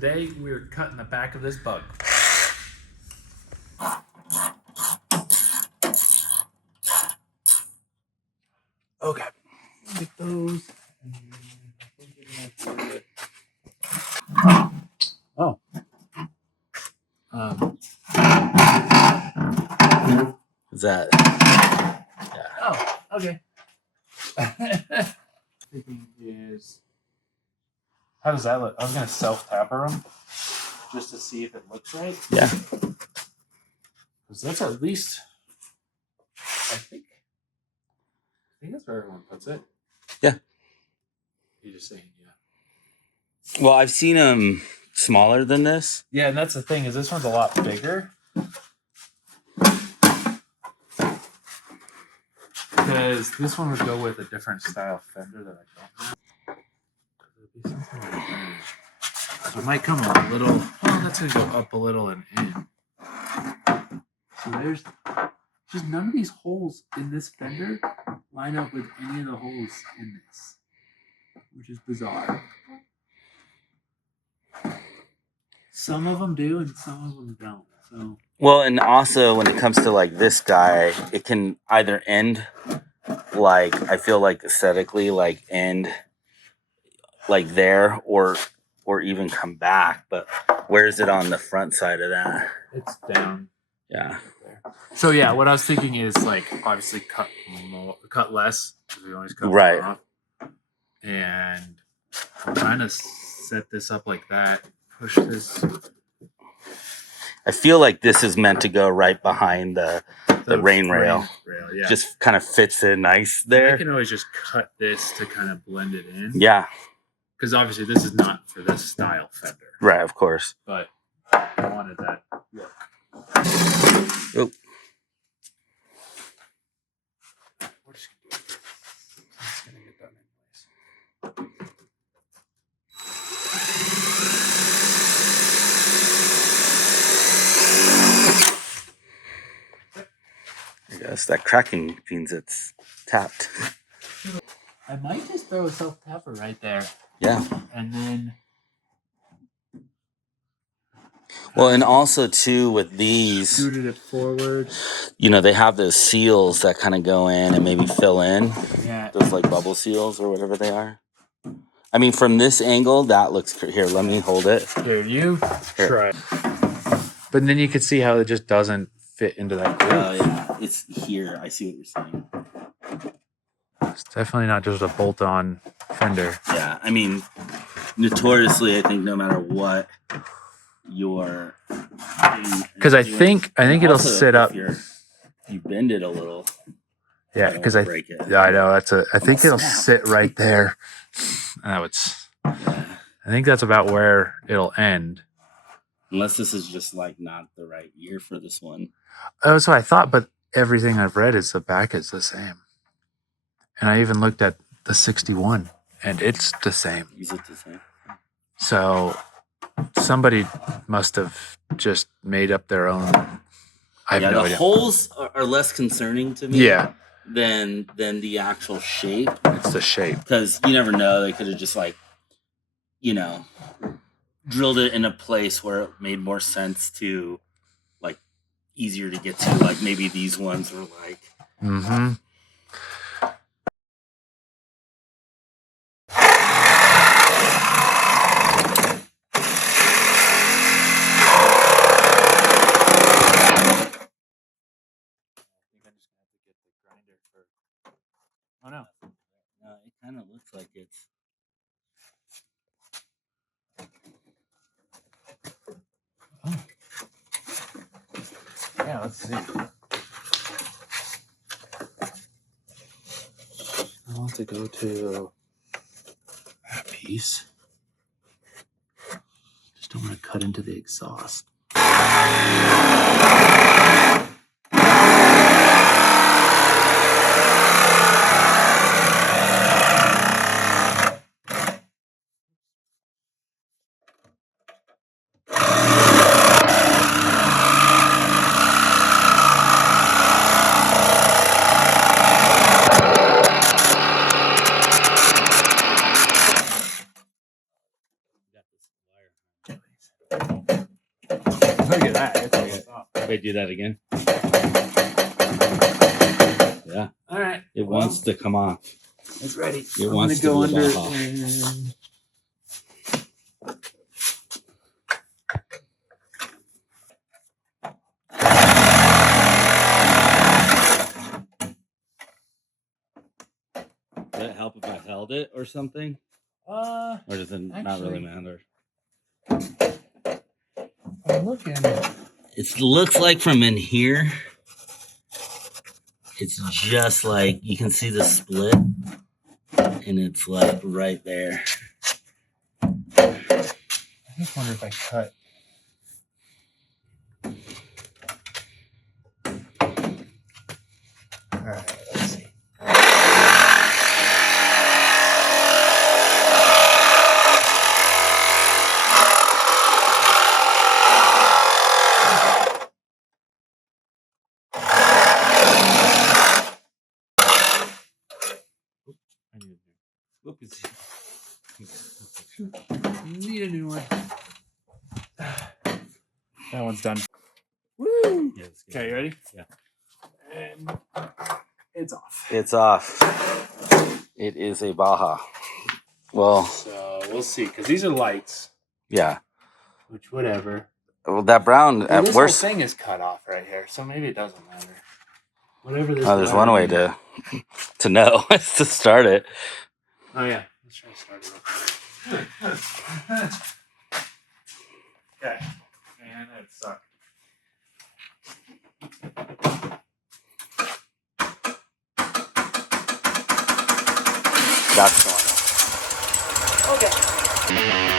Today we're cutting the back of this bug. Okay, get those. Oh. Is that? Yeah. Oh, okay. Thinking is, how does that look? I was gonna self-tapper them just to see if it looks right. Yeah. Because that's at least, I think that's where everyone puts it. Yeah. You're just saying, yeah. Well, I've seen them smaller than this. Yeah, and that's the thing is this one's a lot bigger. Because this one would go with a different style fender that I don't have. It'd be something like that. So it might come a little. Well, that's gonna go up a little and in. So there's just none of these holes in this fender line up with any of the holes in this, which is bizarre. Some of them do, and some of them don't. So. Well, and also when it comes to like this guy, it can either end like I feel like aesthetically like end like there or even come back. But where is it on the front side of that? It's down. Yeah. So yeah, what I was thinking is like obviously cut less because we always cut right more off, and I'm trying to set this up like that. Push this. I feel like this is meant to go right behind the rain rail. Yeah. Just kind of fits in nice there. I can always just cut this to kind of blend it in. Yeah. Because obviously this is not for this style fender. Right, of course. But I wanted that look. Oh. We're just gonna do it. It's gonna get done anyways. I guess that cracking means it's tapped. I might just throw a self-tapper right there. Yeah. And then... Well, and also, too, with these... Scooted it forward. You know, they have those seals that kind of go in and maybe fill in. Yeah. Those, like, bubble seals or whatever they are. I mean, from this angle, that looks... Here, let me hold it. Here, you try. But then you can see how it just doesn't fit into that groove. Oh, yeah. It's here. I see what you're saying. It's definitely not just a bolt-on fender. Yeah, I mean, notoriously, I think no matter what you're... Because I think it'll sit up. You bend it a little. Yeah, because I break it. Yeah, I know I think it'll sit right there. I think that's about where it'll end. Unless this is just like not the right year for this one. That's what I thought, but everything I've read is the back is the same. And I even looked at the 61, and it's the same. Is it the same? So somebody must have just made up their own. I have no idea. The holes are less concerning to me. Yeah. Than the actual shape. It's the shape. Because you never know. They could have just like, drilled it in a place where it made more sense to, like, easier to get to. Like maybe these ones were like. Mm-hmm. Oh no. It kind of looks like it's. Oh. Yeah, let's see. I want to go to that piece. Just don't want to cut into the exhaust. Wait, do that again. Yeah. All right. It wants to come off. It's ready. It wants to go under Baja. and Does it help if I held it or something? Or does it not really matter? I'm looking. It looks like from in here, it's just like you can see the split, and it's like right there. I just wonder if I cut. All right, let's see. Need a new one. That one's done. Woo! Yeah, Okay, you ready? Yeah. And it's off. It's off. It is a Baja. Well, So we'll see, because these are lights. yeah. Which, whatever. Well, that brown Well, at this worst. whole thing is cut off right here, so maybe it doesn't matter. Whatever this. Oh, there's one way to know is to start it. Oh yeah, let's try to start it. Okay, man, that sucked. That's the one. Okay.